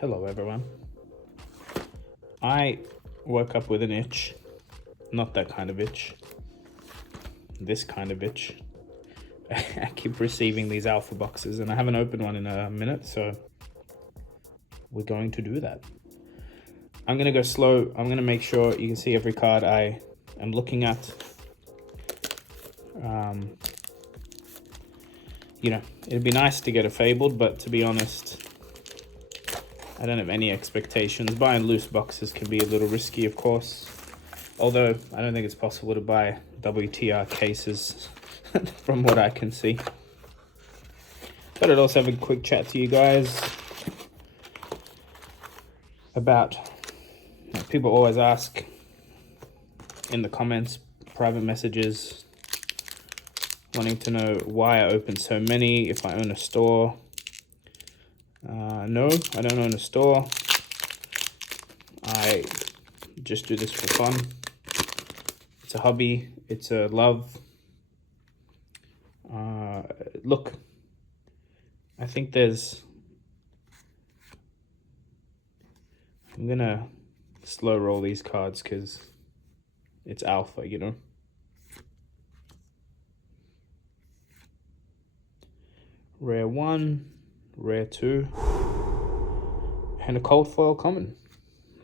Hello everyone. I woke up with an itch. Not that kind of itch. This kind of itch. I keep receiving these alpha boxes and I haven't opened one in a minute, so we're going to do that. I'm going to go slow. I'm going to make sure you can see every card I am looking at. It'd be nice to get a fabled, but to be honest, I don't have any expectations. Buying loose boxes can be a little risky, of course. Although, I don't think it's possible to buy WTR cases from what I can see. But I'd also have a quick chat to you guys about, people always ask in the comments, private messages, wanting to know why I open so many, if I own a store. No, I don't own a store. I just do this for fun. It's a hobby. It's a love. Look, I think I'm gonna slow roll these cards because it's alpha, Rare 1, Rare 2, and a cold foil common.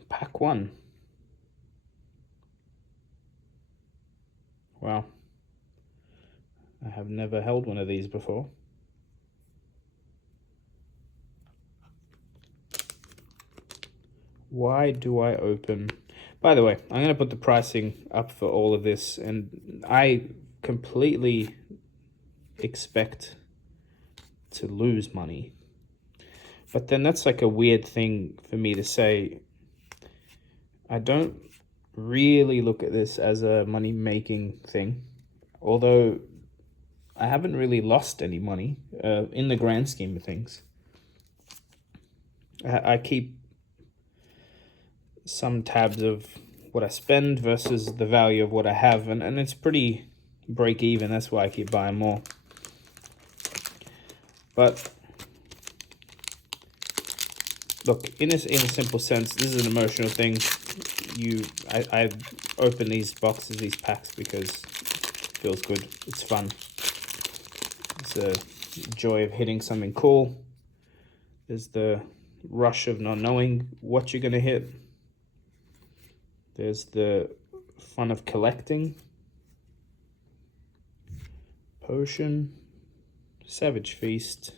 Pack 1. Wow. I have never held one of these before. Why do I open? By the way, I'm going to put the pricing up for all of this, and I completely expect to lose money. But then that's like a weird thing for me to say. I don't really look at this as a money-making thing, although I haven't really lost any money in the grand scheme of things. I keep some tabs of what I spend versus the value of what I have, and it's pretty break even. That's why I keep buying more. But look, in a simple sense, this is an emotional thing. I open these boxes, these packs, because it feels good. It's fun. It's a joy of hitting something cool. There's the rush of not knowing what you're gonna hit. There's the fun of collecting. Potion, Savage Feast,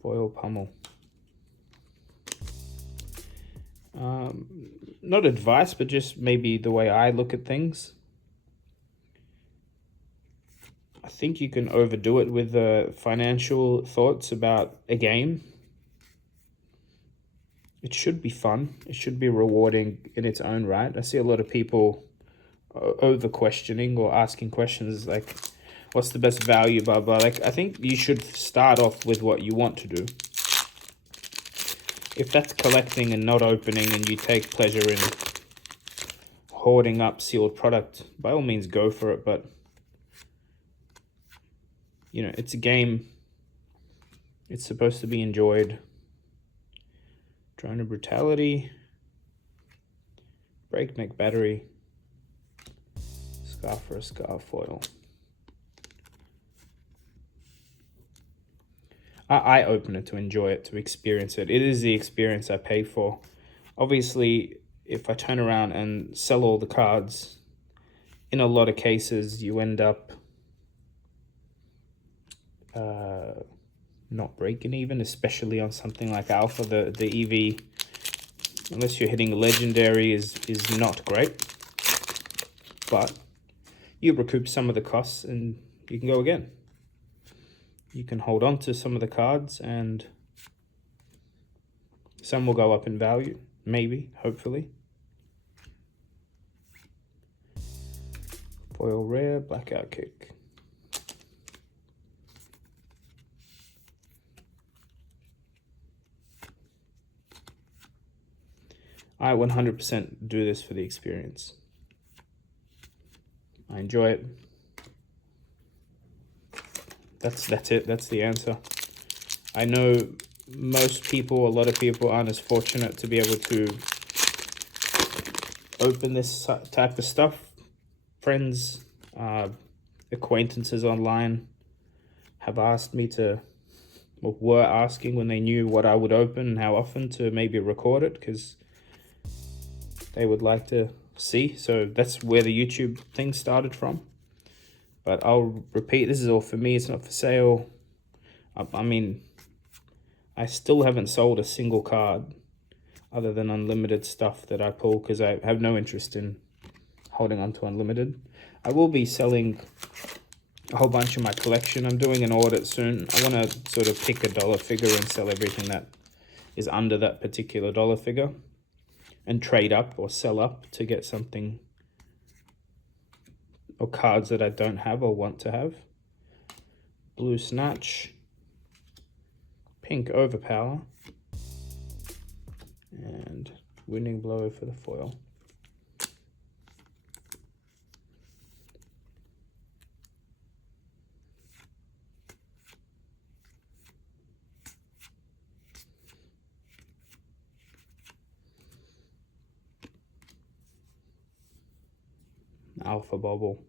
Foil Pummel. Not advice, but just maybe the way I look at things. I think you can overdo it with the financial thoughts about a game. It should be fun. It should be rewarding in its own right. I see a lot of people over questioning or asking questions like, what's the best value, blah, blah. Like, I think you should start off with what you want to do. If that's collecting and not opening and you take pleasure in hoarding up sealed product, by all means go for it. But, it's a game. It's supposed to be enjoyed. Drone of Brutality. Breakneck Battery. Scar for a Scar Foil. I open it to enjoy it, to experience it. It is the experience I pay for. Obviously, if I turn around and sell all the cards, in a lot of cases, you end up not breaking even, especially on something like Alpha. The EV, unless you're hitting Legendary, is not great. But you recoup some of the costs and you can go again. You can hold on to some of the cards and some will go up in value, maybe, hopefully. Foil Rare, Blackout Kick. I 100% do this for the experience. I enjoy it. That's it. That's the answer. I know most people, a lot of people aren't as fortunate to be able to open this type of stuff. Friends, acquaintances online have asked me to, or were asking when they knew what I would open and how often, to maybe record it, because they would like to see. So that's where the YouTube thing started from. But I'll repeat, this is all for me, it's not for sale. I mean, I still haven't sold a single card other than unlimited stuff that I pull, because I have no interest in holding on to unlimited. I will be selling a whole bunch of my collection. I'm doing an audit soon. I want to sort of pick a dollar figure and sell everything that is under that particular dollar figure, and trade up or sell up to get something, or cards that I don't have or want to have. Blue Snatch, pink Overpower, and Winning Blow for the foil. Alpha Bubble.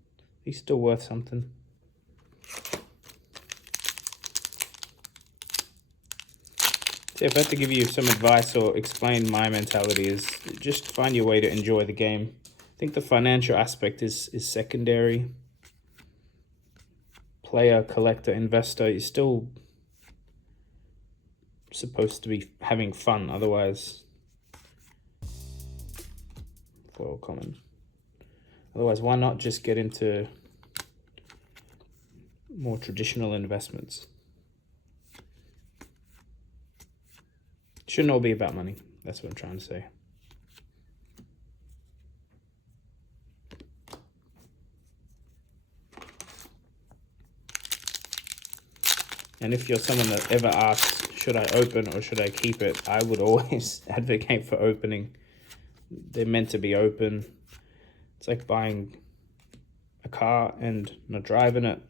He's still worth something. So if I had to give you some advice or explain my mentality, is just find your way to enjoy the game. I think the financial aspect is secondary. Player, collector, investor, you're still supposed to be having fun, otherwise, foil common. Otherwise, why not just get into more traditional investments? Shouldn't all be about money. That's what I'm trying to say. And if you're someone that ever asks, should I open or should I keep it, I would always advocate for opening. They're meant to be open. It's like buying a car and not driving it.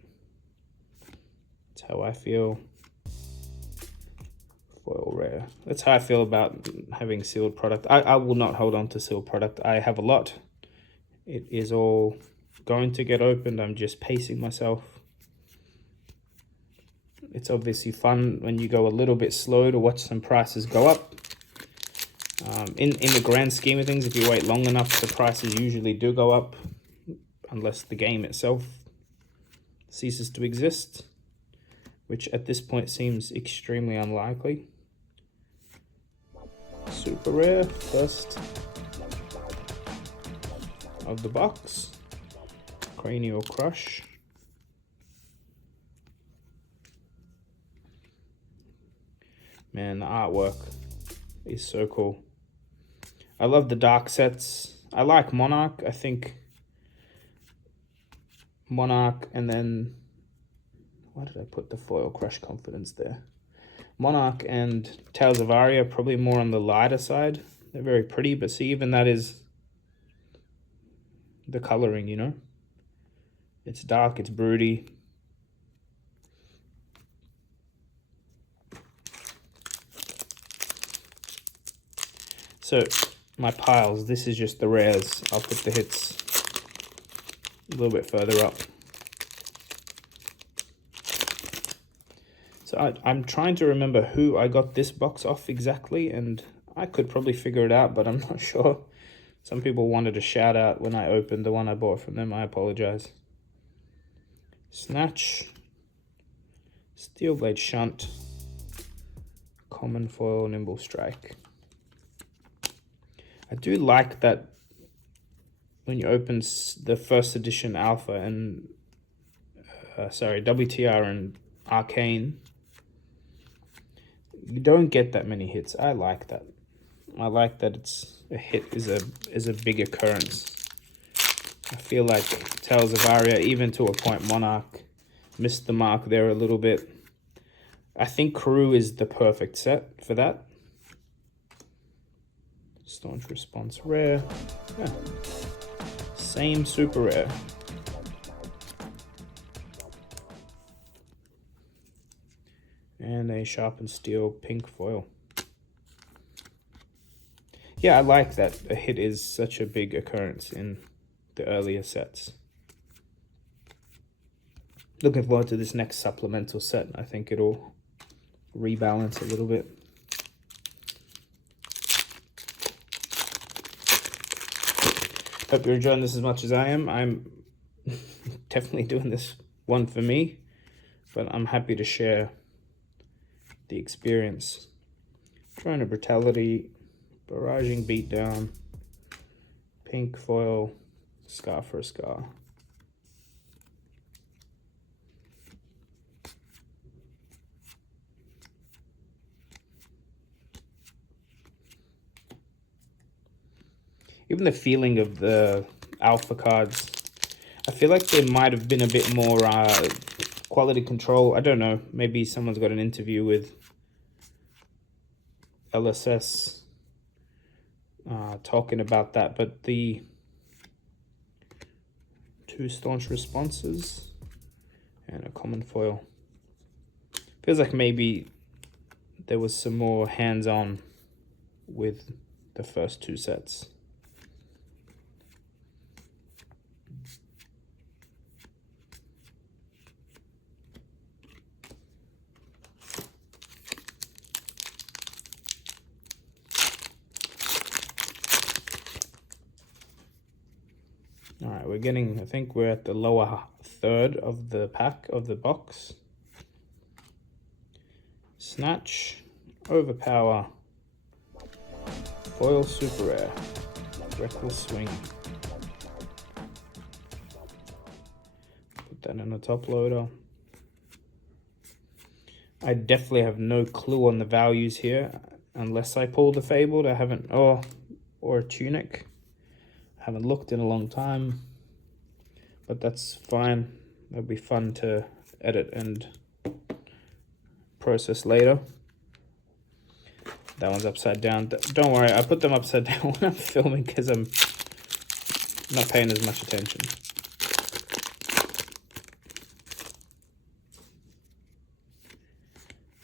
That's how I feel. Foil rare. That's how I feel about having sealed product. I will not hold on to sealed product. I have a lot. It is all going to get opened. I'm just pacing myself. It's obviously fun when you go a little bit slow to watch some prices go up. In the grand scheme of things, if you wait long enough, the prices usually do go up, unless the game itself ceases to exist, which at this point seems extremely unlikely. Super rare, first of the box. Cranial Crush. Man, the artwork is so cool. I love the dark sets. I like Monarch. I think Monarch, and then why did I put the foil Crush Confidence there? Monarch and Tales of Aria probably more on the lighter side. They're very pretty, but see, even that is the coloring, you know? It's dark, it's broody. So my piles, this is just the rares. I'll put the hits a little bit further up. So I'm trying to remember who I got this box off exactly, and I could probably figure it out, but I'm not sure. Some people wanted a shout out when I opened the one I bought from them. I apologize. Snatch, Steel Blade Shunt, Common Foil Nimble Strike. I do like that when you open the first edition Alpha and WTR and Arcane, you don't get that many hits. I like that. I like that it's a hit is a big occurrence. I feel like Tales of Aria, even to a point, Monarch missed the mark there a little bit. I think Crew is the perfect set for that. Staunch Response rare. Yeah. Same super rare. And a sharpened steel pink foil. Yeah, I like that a hit is such a big occurrence in the earlier sets. Looking forward to this next supplemental set. I think it'll rebalance a little bit. Hope you're enjoying this as much as I am. I'm definitely doing this one for me, but I'm happy to share the experience. Throne of Brutality, Barraging Beatdown, pink foil, Scar for a Scar. Even the feeling of the alpha cards, I feel like there might have been a bit more quality control. I don't know, maybe someone's got an interview with LSS talking about that, but the 2 staunch responses and a common foil. Feels like maybe there was some more hands-on with the first 2 sets. All right, we're getting, I think we're at the lower third of the pack of the box. Snatch, Overpower, Foil Super Rare, Reckless Swing. Put that in the top loader. I definitely have no clue on the values here, unless I pull the Fabled. I haven't, or a Tunic. Haven't looked in a long time, but that's fine. That'll be fun to edit and process later. That one's upside down. Don't worry, I put them upside down when I'm filming because I'm not paying as much attention.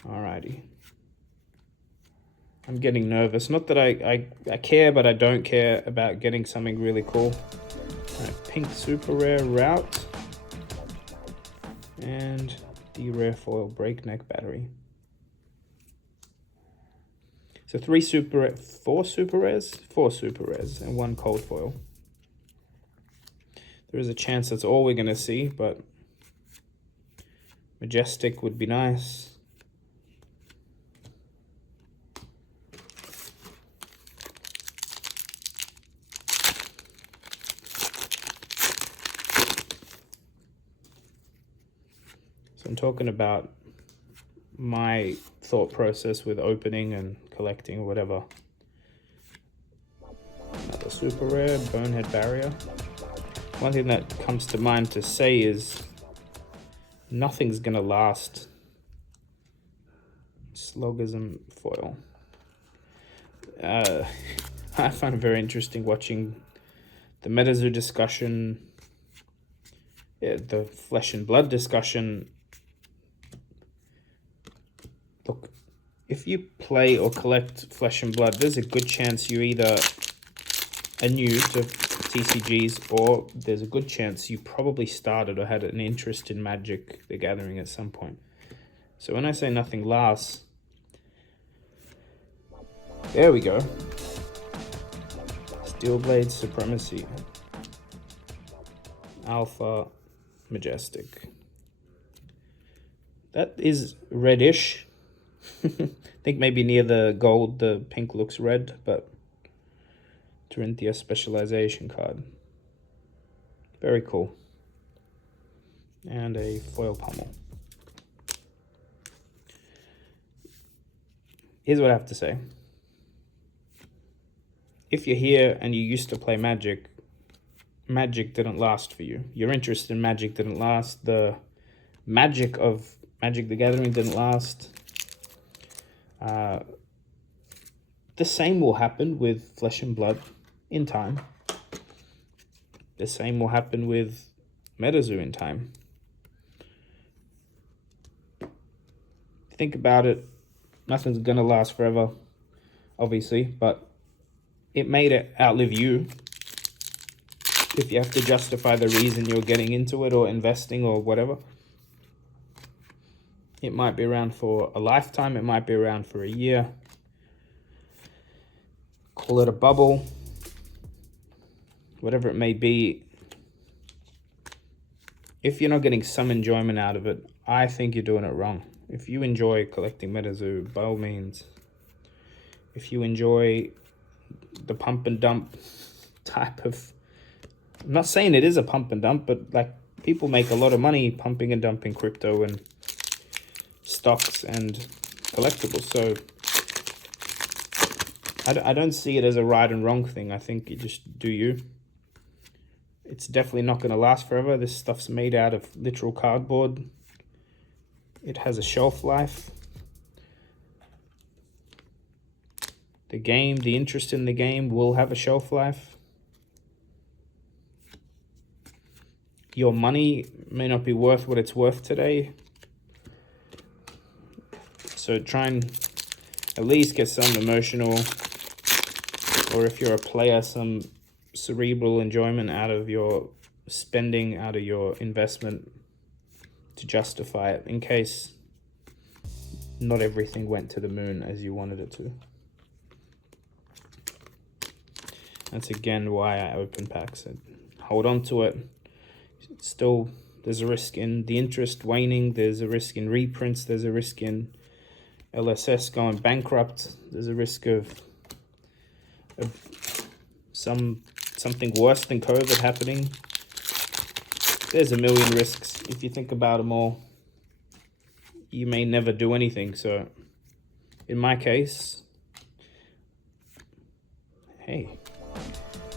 Alrighty. I'm getting nervous. Not that I care, but I don't care about getting something really cool. Alright, pink super rare route. And the rare foil breakneck battery. So 4 super rares and 1 cold foil. There is a chance that's all we're gonna see, but Majestic would be nice. So I'm talking about my thought process with opening and collecting or whatever. Another super rare, Bonehead Barrier. One thing that comes to mind to say is nothing's gonna last. Slogism foil. I find it very interesting watching the MetaZoo discussion, the Flesh and Blood discussion. Look, if you play or collect Flesh and Blood, there's a good chance you either are new to TCGs, or there's a good chance you probably started or had an interest in Magic the Gathering at some point. So when I say nothing lasts, there we go. Steelblade Supremacy. Alpha Majestic. That is reddish. I think maybe near the gold, the pink looks red, but Dorinthia Specialization card. Very cool. And a foil pummel. Here's what I have to say. If you're here and you used to play Magic, Magic didn't last for you. Your interest in Magic didn't last. The magic of Magic the Gathering didn't last. The same will happen with Flesh and Blood in time. The same will happen with MetaZoo in time. think about it, nothing's gonna last forever, obviously, but it made it outlive you. If you have to justify the reason you're getting into it or investing or whatever, it might be around for a lifetime, it might be around for a year. Call it a bubble, whatever it may be. If you're not getting some enjoyment out of it, I think you're doing it wrong. If you enjoy collecting MetaZoo, by all means. If you enjoy the pump and dump type of, I'm not saying it is a pump and dump, but like people make a lot of money pumping and dumping crypto and stocks and collectibles. So I don't see it as a right and wrong thing. I think you just do you. It's definitely not going to last forever. This stuff's made out of literal cardboard. It has a shelf life. The interest in the game will have a shelf life. Your money may not be worth what it's worth today. So try and at least get some emotional, or if you're a player, some cerebral enjoyment out of your spending, out of your investment, to justify it, in case not everything went to the moon as you wanted it to. That's again why I open packs and hold on to it. Still, there's a risk in the interest waning, there's a risk in reprints, there's a risk in LSS going bankrupt, there's a risk of something worse than COVID happening. There's a million risks. If you think about them all, you may never do anything. So in my case, hey,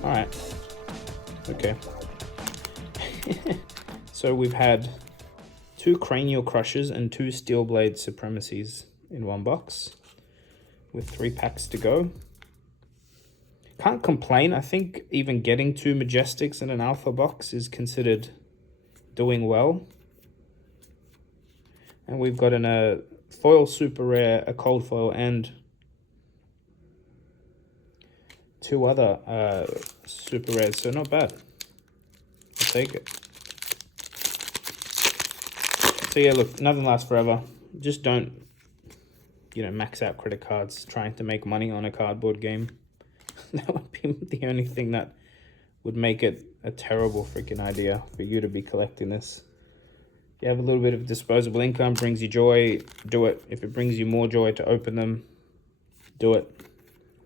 all right, okay. So we've had 2 cranial crushes and 2 steel blade supremacies in one box with 3 packs to go. Can't complain. I think even getting 2 Majestics in an alpha box is considered doing well. And we've got a foil super rare, a cold foil, and 2 other super rares, so not bad. I'll take it. So yeah, look, nothing lasts forever. Just don't, max out credit cards trying to make money on a cardboard game. That would be the only thing that would make it a terrible freaking idea for you to be collecting this. If you have a little bit of disposable income, brings you joy, do it. If it brings you more joy to open them, do it.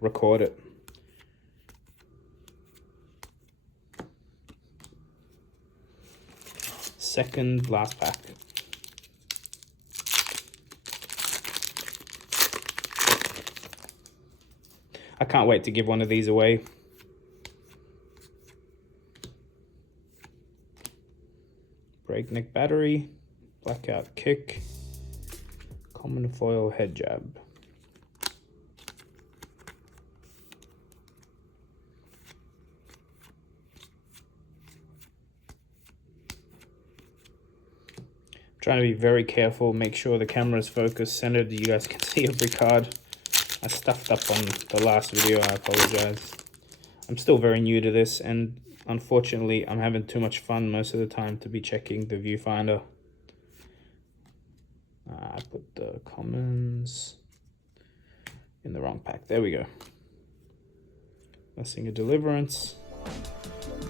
Record it. Second last pack. I can't wait to give one of these away. Breakneck battery, blackout kick, common foil head jab. Trying to be very careful, make sure the camera is focused, centered, you guys can see every card. I stuffed up on the last video, I apologize. I'm still very new to this, and unfortunately I'm having too much fun most of the time to be checking the viewfinder. I put the commons in the wrong pack. There we go. Blessing of Deliverance,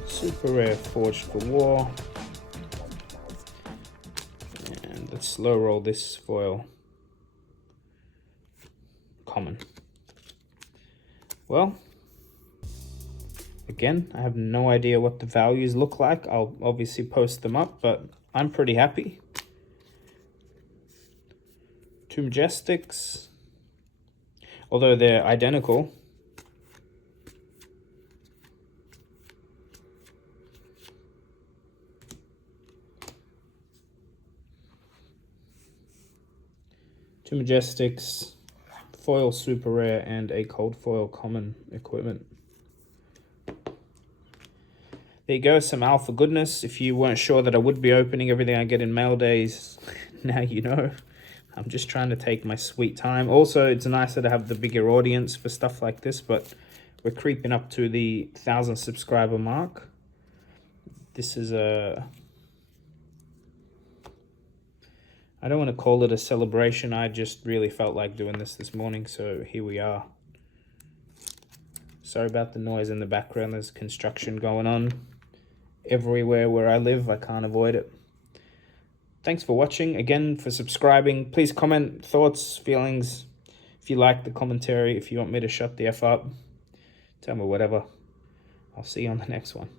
super rare Forged for War, and let's slow roll this foil. Common. Well, again, I have no idea what the values look like. I'll obviously post them up, but I'm pretty happy. 2 Majestics, although they're identical. Two Majestics, foil super rare, and a cold foil common equipment. There you go, some alpha goodness. If you weren't sure that I would be opening everything I get in mail days, now you know. I'm just trying to take my sweet time. Also, it's nicer to have the bigger audience for stuff like this, but we're creeping up to the 1,000 subscriber mark. This is I don't want to call it a celebration. I just really felt like doing this morning, so here we are. Sorry about the noise in the background. There's construction going on everywhere where I live. I can't avoid it. Thanks for watching. Again, for subscribing. Please comment thoughts, feelings. If you like the commentary, if you want me to shut the F up, tell me whatever. I'll see you on the next one.